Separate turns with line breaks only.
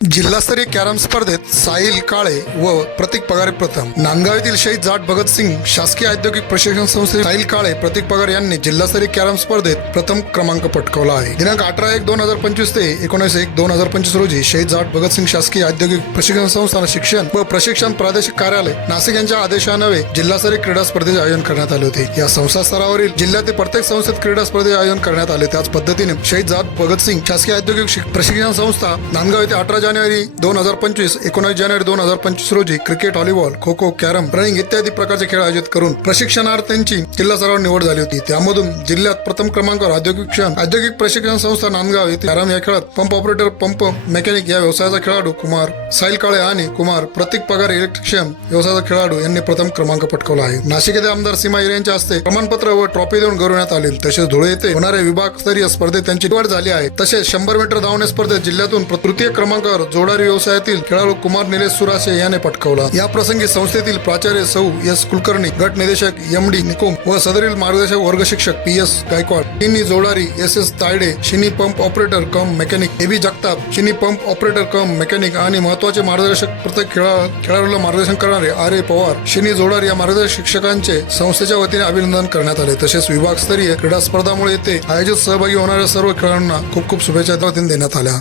जिल्हास्तरीय कॅरम स्पर्धेत साहिल काळे व प्रतीक पगारे प्रथम. नांदगाव येथील शहीद जाट भगतसिंग शासकीय औद्योगिक प्रशिक्षण संस्थेत साहिल काळे प्रतीक पगार यांनी जिल्हास्तरीय कॅरम स्पर्धेत प्रथम क्रमांक पटकावला आहे. दिनांक अठरा एक दोन हजार पंचवीस ते एकोणीस एक दोन हजार पंचवीस रोजी शहीद जाट भगतसिंग शासकीय औद्योगिक प्रशिक्षण संस्थान शिक्षण व प्रशिक्षण प्रादेशिक कार्यालय नाशिक यांच्या आदेशानवे जिल्हास्तरीय क्रीडा स्पर्धेचे आयोजन करण्यात आले होते. या संस्था स्तरावरील जिल्ह्यातील प्रत्येक संस्थेत क्रीडा स्पर्धेचे आयोजन करण्यात आले. त्याच पद्धतीने शहीद जाट भगतसिंग शासकीय औद्योगिक प्रशिक्षण संस्था नांदगाव येथे अठरा जानेवारी दोन हजार पंचवीस एकोणीस जानेवारी दोन हजार पंचवीस रोजी cricket volleyball kho kho carrom running इत्यादी प्रकारचे खेळ आयोजित करून प्रशिक्षणार्थ्यांची जिल्हा स्तरावर निवड झाली होती. त्यामधून जिल्ह्यात प्रथम क्रमांकावर औद्योगिक औद्योगिक प्रशिक्षण संस्था नांदगाव येथे कॅरम या खेळात पंप ऑपरेटर पंप मेकॅनिक या व्यवसायाचा खेळाडू कुमार साहिल काळे आणि कुमार प्रतीक पगार इलेक्ट्रिशियन व्यवसायाचा खेळाडू यांनी प्रथम क्रमांक पटकावला आहे. नाशिक येथे आमदार सीमा हिरे यांच्या हस्ते प्रमाणपत्र व ट्रॉफी देऊन गौरवण्यात आले. तसेच धुळे येथे होणाऱ्या विभागस्तरीय स्पर्धेत त्यांची निवड झाली आहे. तसेच शंभर मीटर धावणे स्पर्धेत जिल्ह्यातून तृतीय क्रमांकावर जोडारी व्यवसायातील खेळाडू कुमार निलेश सुरासे याने पटकावला. या प्रसंगी संस्थेतील प्राचार्य सौ एस कुलकर्णी गट निदेशक एम डी निकोम व सदरील मार्गदर्शक वर्ग शिक्षक पी एस गायकवाड. चिनी जोडारी एस एस तायडे चिनी pump operator cum mechanic AB Jagtap चिनी पंप ऑपरेटर कम मेकॅनिक आणि महत्त्वाचे मार्गदर्शक प्रत्येक खेळा खेळाडूला मार्गदर्शन करणारे आर ए पवार शिनी जोडार या मार्गदर्शक शिक्षकांचे संस्थेच्या वतीने अभिनंदन करण्यात आले. तसेच विभागस्तरीय क्रीडा स्पर्धामुळे येथे आयोजित सहभागी होणाऱ्या सर्व खेळाडूंना खूप खूप शुभेच्छा वतीने देण्यात आल्या.